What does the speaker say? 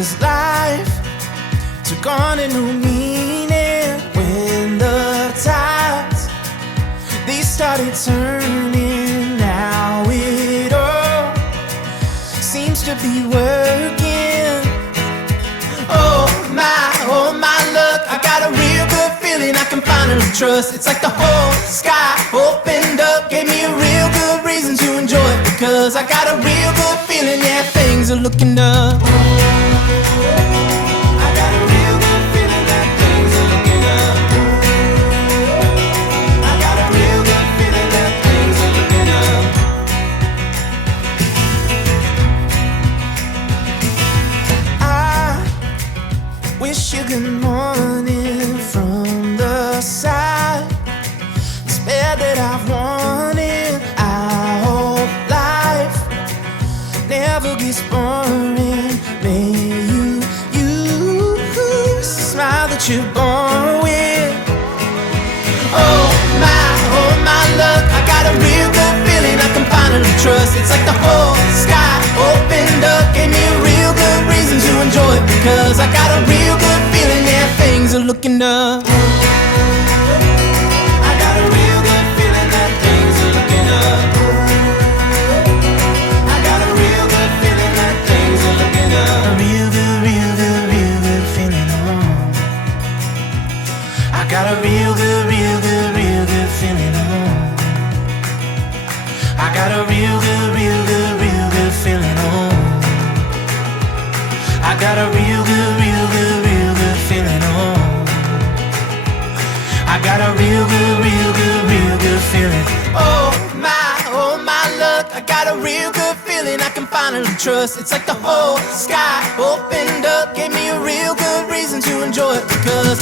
'Cause life took on a new meaning when the tides, they started turning. Now it all seems to be working. Oh my luck, I got a real good feeling I can finally trust. It's like the whole sky opened up, gave me a real good reason to enjoy it. Because I got a real good feeling, yeah, things are looking up. I got a real good feeling that things are looking up. I got a real good feeling that things are looking up. I wish you good morning from the side. It's bad that I've wanted. I hope life never gets boring. May you smile that you're born with. Oh my luck, I got a real good feeling I can finally trust. It's like the whole sky opened up, gave me a real good reason to enjoy it. Because I got a real good feeling, yeah, things are looking up. I got a real good feeling that things are looking up. I got a real good feeling that things are looking up. A real good feeling, oh. I got a real good feeling, oh. I got a real good feeling, oh. I got a real good feeling, oh. I got a real good feeling. Oh my luck, I got a real good feeling I can finally trust. It's like the whole sky opened up, gave me a real good reason to enjoy it. Because